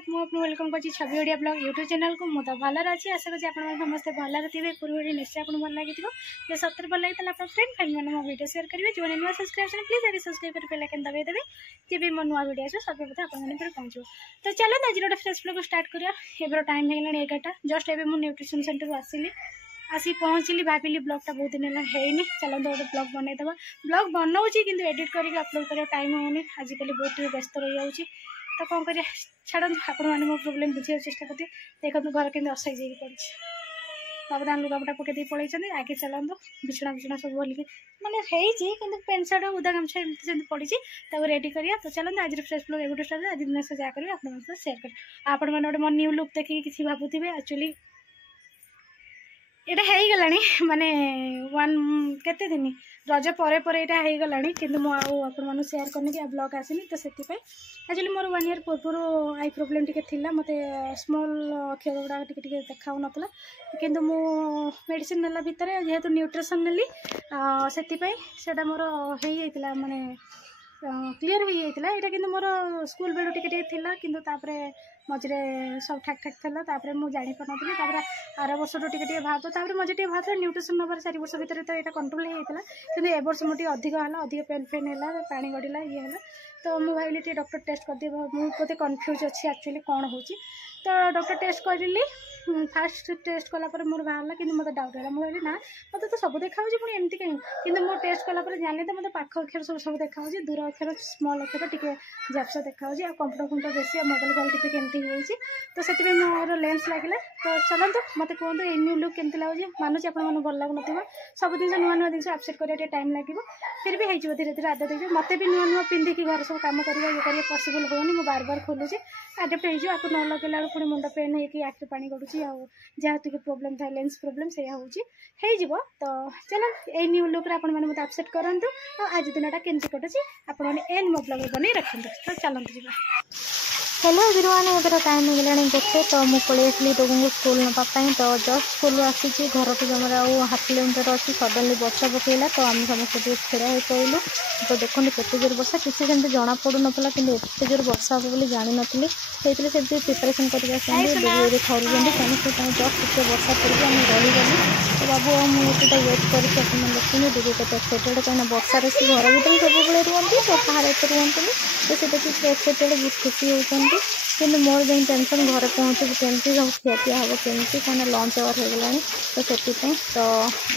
जगन्नाथ मुझे वेलकम कर छवि Odia blog YouTube channel को मुझे भलर अच्छी आशा करें आप समस्ते भलर थे पूर्व निश्चय आपको भल लगी जो सतर भल लगी आप फ्रेंड फैमिली मैंने मो वीडियो शेयर करेंगे जो नुआ सब्सक्राइब प्लीज आगे सब्सक्राइब कर बेल आइकन दबाई देवे जब भी मो नुआ वीडियो आसो सब पता आप पहुँचो। तो चलो आज गोटे फ्रेश ब्लॉग स्टार्ट करिया। एबर टाइम हो गला 11टा जस्ट एवं मुझे न्यूट्रिशन सेंटर आसिली आसी पहुँचली भाविली ब्लॉगटा बहुत दिन है चलो गोटे ब्लॉग बनईदेवा। ब्लॉग बनाऊँगी कि एडिट करके अपलोड कर टाइम होनी आजिकल बहुत व्यस्त रही जाऊँगी तो कौन कर छाड़ आपण मैंने मो प्रोब्लेम बुझे चेस्ट करते देखो घर के असहज पड़ी बाबा लुगापटा पकई पलैंगे आगे चलते बिछना बिछना सब बोलिक मैंने कि पेंट सार्ट उदा गामछा एमती पड़ी रेडी करिया। तो चलते आज फ्रेश ब्लॉग एवं स्टार्ट आज दिन से जहाँ करेंगे आप सेयार कर आपण मैंने गोटे मो न्यू लुक देखिए किसी भावुवे एक्चुअली एटा है गलानी माने वन केते दिन रज पर यहाँ हो गला कि मुझे सेयार करनी कि ब्लॉग आसनी तो से एक्चुअली मोर 1 ईयर पूर्व आई प्रोब्लेम टी मत स्मॉल अक्षर गुड़ा टी देखा नाला कि मेडिसिन नेला भितर जेहेतु न्यूट्रिशन नेली से मोर हो माने क्लीयर हो जाता यहाँ कि मोर स्कूल बेलू टी कि मझे सब ठाक ठाक था मुझे जापारी आर वर्ष टी भाव मझे भाव न्यूट्रिशन नबार 4 वर्ष भितर तो यहाँ कंट्रोल हो जाता कि ए वर्ष मुझे अधिक है अधिक पेन फेन है पा गड़ा ये है तो मुझे भाविली डॉक्टर टेस्ट कर दिए मुझे कन्फ्यूज अच्छी एक्चुअली कौन हो तो डॉक्टर टेस्ट करी फास्ट टेस्ट कलापर मोर बाहर कि मतलब डाउट है मुझे ना मत तो सब देखा पुणी एमती कहीं कि मुझे टेस्ट कलापर जानी तो मतलब पाख अक्षर सब देखा दूर अक्षर स्मॉल अक्षर टी झापसा देखा आ कंप्यूटर फंप्यूटर बेसी मोबाइल क्वालिटी भी केमती हो तो से मोर लेंस लगे तो चलते मत कहूँ ये न्यू लुक केमती लगे मानुच आप भल लगुन सब जिन नुआ नुआ जिन एक्सेप्ट करा टाइम लगे फिर भी हो धीरे धीरे आदत हो मत भी नुआ नुआ पिंधिकी घर सब कम कर पॉसिबल होनी मुझे बार बार खोलुची आडेप्ट हो आपको न लगेला पुणी मुंड पेन होगी आखि पानी गड़ुची जहाँ टी प्रोब्लेम था लेंस प्रोब्लेम से हो तो चलो ये न्यू लुक आप एक्सेप्ट करूँ और आज दिन केमती कटुची आप एंड मो ब्लॉग बन रखते तो चलते जा। हेलो एवरीवन एबर टाइम हो गला गोटे तो मुझे पलि आसली डोगू को स्कूल नापाई तो जस्ट स्कूल आसी घर टू जमार हाफ किलोमीटर अच्छी सडनली वर्षा पकईला तो आम समस्त छड़ा हो पड़ू तो देखो केते जोर वर्षा किसी सेमती जना पड़ू नाला कि एत जोर वर्षा हे बोली जानी नी से प्रिपरेसन करके थरुँच समस्त जस्ट टे वर्षा पड़ी आम रहीगलु तो बाबू मुझे वेट करके देखते डुगू के एक्साइटेड कहीं वर्षा से घर भर सब रुहति तो बाहर एत रुहतुनि तो से देखिए एक्साइटेड बहुत खुशी होती कि मोर जो टेंशन घर पहुँचू केमती सब खियापिया हम केमती कहीं लंच आवर हो गला तो से तो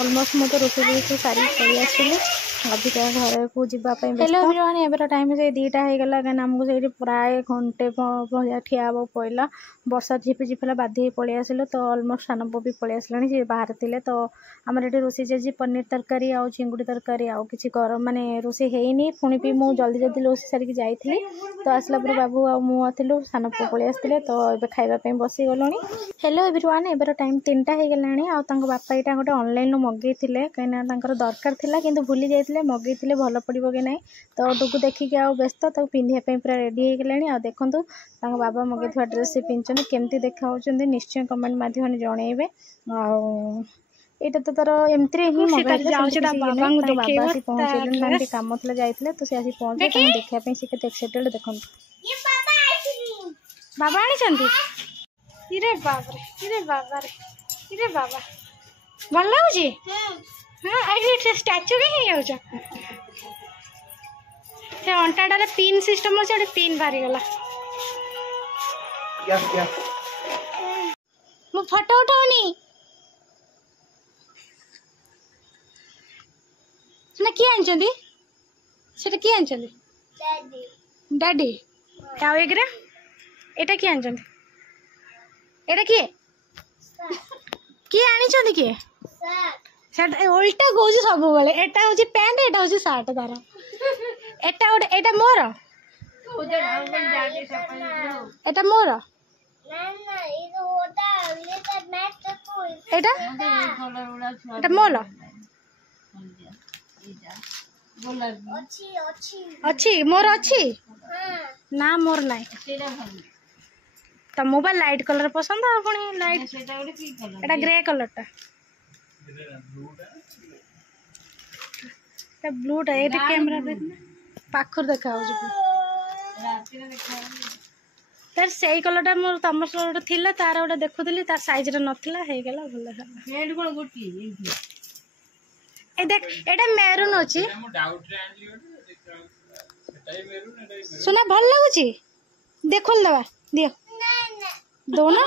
अलमोस्ट मुझे रोषे सारी चली आसली अधिक घर को जावाई एबर टाइम से 2टा हो गला कहीं आमको से प्राय घंटे भया ठिया पड़ा वर्षा झिपी झिपला बाध्य पलि आसिलु तो अलमोस्ट सानप भी पलि आसलानी सी बाहर थे तो आमर ये रोषे चलती पनीर तरकारी आ चिंगुड़ी तरकारी आ कि गरम माने रोषे है पुणी भी मुझे जल्दी जल्दी रोषे सारिकी जाइली तो आसला बाबू आलू सानप पलि आसते तो ये खावाई बसी गलुँ। हेलो एवरीवन एबर टाइम 3टा हो गला बापा यहाँ गोटे ऑनलाइन मगई कहीं दरकार था कि भूली जाते मगई भल पड़ो कि ना तो डुगु देखिक आ व्यस्त तो पिंधापी पूरा रेडी हो गले देखूँ बाबा मगई ड्रेस से पिंधुं केमती देखा निश्चय कमेंट माध्यम जनइबे यहाँ तो तार एमती ही बाबा पहुँचे कम था जाते तो सी आसी पहुँचे देखापी सी के एक्साइटेड देखो बाबा आनी इरे बाबा इरे बाबा इरे बाबा भल लगुच हाँ स्टाच्यू कहीं अंटाटे पिन सिस्टम अच्छे पिन बाहरी गला मु फोटो उठाऊनी ना किए आनी से किए आनी डैडी क्या एटा किए आनी एटा किए किए आनी किए शर्ट उल्टा कौन सब एटा हूँ पैंट एटा हूँ सार्ट तार एटा गोटे एटा मोर एटा मोर एटा एटा मोर अच्छी मोर अच्छी ना मोर नाई तो मोबाइल लाइट कलर पसंद आ पुणी लाइट एटा ग्रे कलर टा ब्लूटा ये कैमरा देखना पाखर देखा तार से कलरटा मोर तम गोटे थिला तार गोटे देखुली तार साइज रे नथिला हे गेला भल पेंट कोन गोटी ए देख एटा मेरून अछि मो डाउट रे आनली सेटाई मेरून एटाई सुना भल लागुची देखल दबा दियो दो ना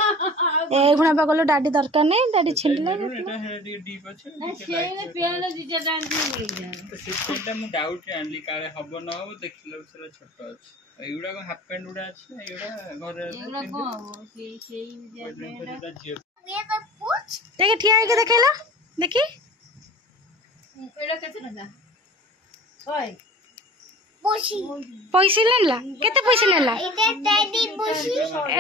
ए गुणा बा गलो डाडी दरकार नहीं डाडी छिंडला एटा है डीप अछि से पेन दिजा डांडी मिल जाए तो सेटा मो डाउट रे आनली काले हबो न हो देखिलो सेरा छोट अछि एउडा को हाफ पैंट उडा अछि एउडा घरे एउडा को सेई पेंट ये तो पूछ देख ठिया के देखेला देखी एडा केते ना होय पैसे लेला केते पैसे लेला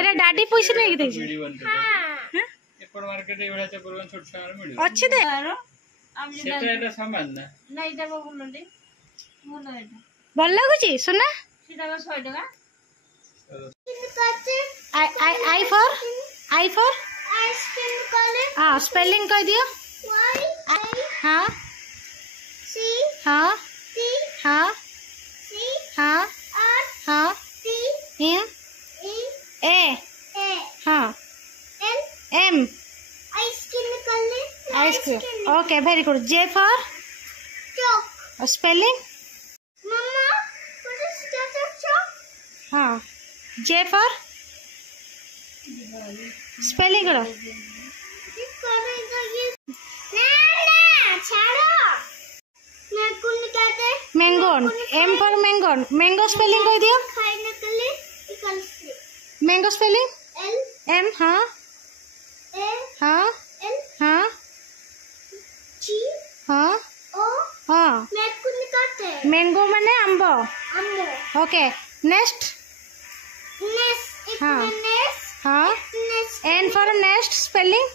एरा डाडी पैसे ले के देछि हां एपर मार्केट एवढा चे परवन छोट सार मिळो अच्छे दे आम जे सेटा सामान ना नहीं देबो बोलंडी बोल एटा भल लागुची सुना सीधा 100 टका आई फॉर आइसक्रीम कलर हां स्पेलिंग कह दियो हां सी हां टी हां सी हां आर हां T A E A A हां L M ice cream colour ice cream okay very good J for chalk spelling मम्मा व्हाट इज दैट चॉक हाँ जे फॉर स्पेलिंग करो ये करेगा ये ना छाड़ो मैं कौन कहते मैंगोन एम फॉर मैंगोन मैंगो स्पेलिंग कह दियो खाने के लिए निकल से मैंगो स्पेलिंग एल एम हाँ ए हाँ एल हाँ जी हाँ ओ हाँ मैं कौन कहते मैंगो माने आंबो अम्मो ओके नेक्स्ट नेस हाँ नेस हाँ nest N for next spelling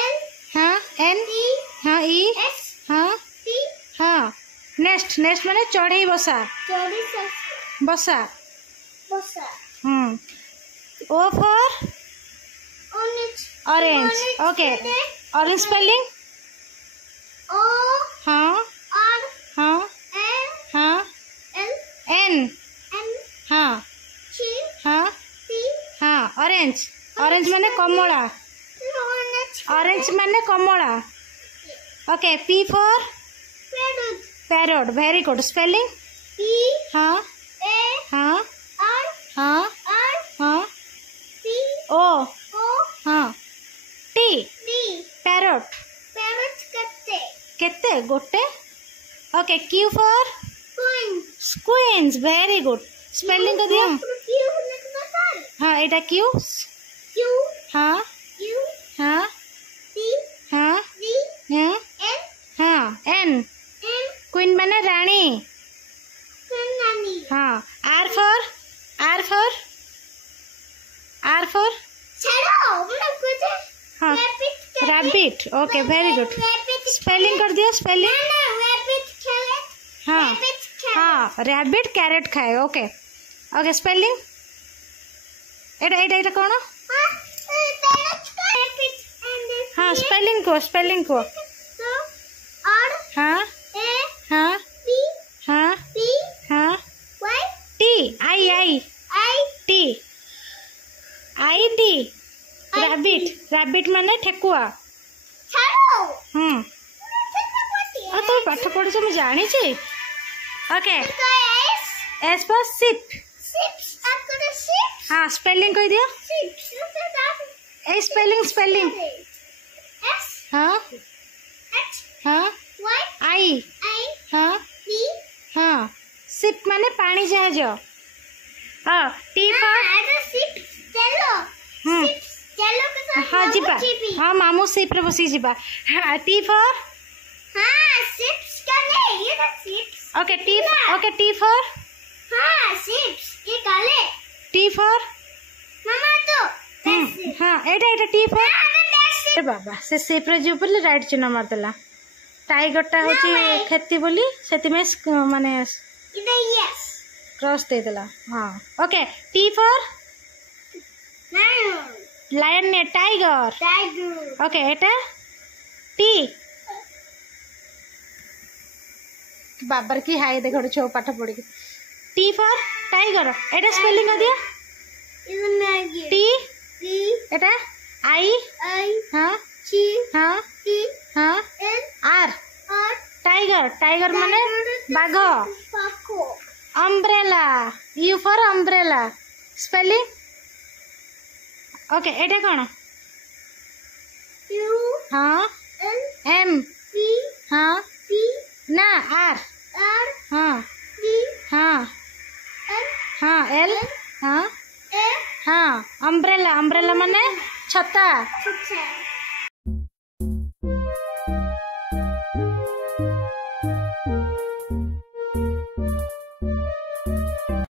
L हाँ एन ई हाँ ई एस हाँ टी हाँ नेक्स्ट नेक्स्ट माने चढ़ई बसा चौड़ी से बसा बसा O for orange okay orange spelling O हाँ आर हाँ ए हाँ एल एन एन हाँ ची हाँ टी हाँ ऑरेंज ऑरेंज माने कमला ऑरेंज माने कमला okay P for parrot very good spelling P हाँ ए हाँ आर हाँ आर हाँ पी ओ ओ हाँ टी डी पैरोट पैरट करते केते गोटे ओके क्यू फॉर कॉइन स्क्वींस वेरी गुड स्पेलिंग कर दियो क्यू लिखना सर हाँ एटा क्यू क्यू हाँ क्यू हाँ टी हाँ डी हाँ एन हाँ एन एम क्वीन माने रानी कन्नानी हाँ R for R for R for चलो मैं कुछ हाँ rabbit okay very good spelling कर दिया स्पेलिंग रैबिट खेले हाँ रैबिट खेले हाँ रैबिट कैरेट खाए ओके ओके स्पेलिंग एटा एटा एटा कौन हाँ स्पेलिंग को तो आर हाँ ए हाँ बी हाँ बी हाँ Y T I I I T I T rabbit rabbit माने ठेकुआ चलो आ तो पाठ पढ़ी मुझे जानी okay S for ship ships आपको तो सिप्स हाँ स्पेलिंग कह दियो सिप्स ए स्पेलिंग एस हाँ एच हाँ वाई आई आई हाँ बी हाँ सिप माने पानी जहाज हाँ टी फॉर ऐसा सिप्स चलो सिप्स चलो के साथ हाँ जीबा हाँ मामू सिप रे बसी जीबा हाँ टी फॉर हाँ सिप्स का नहीं ये तो सिप्स ओके टी फॉर हाँ सिप्स ये काले टी फॉर मामा तो हाँ एटा एटा टी फॉर हाँ ए बाबा से सेप रे जो बोले राइट चिन्ह मारदेला टाइगर टा होची खेती बोली सेति में माने इधर यस क्रॉस दे देला हाँ ओके टी फॉर लायन ने टाइगर टाइगर ओके एटा टी बाबर की हाय देखो छो पाठ पड़ी टी फॉर टाइगर एटा स्पेलिंग कर दिया is Maggie. टी T एटा आई I हाँ G हाँ T हाँ N R R tiger tiger माने बाघ Paco. Umbrella U for umbrella spelling okay एटा कौन U हाँ N एम P हाँ P ना आर R हाँ D हाँ N हाँ एल हाँ A हाँ अम्ब्रेला अम्ब्रेला माने छता Chucha.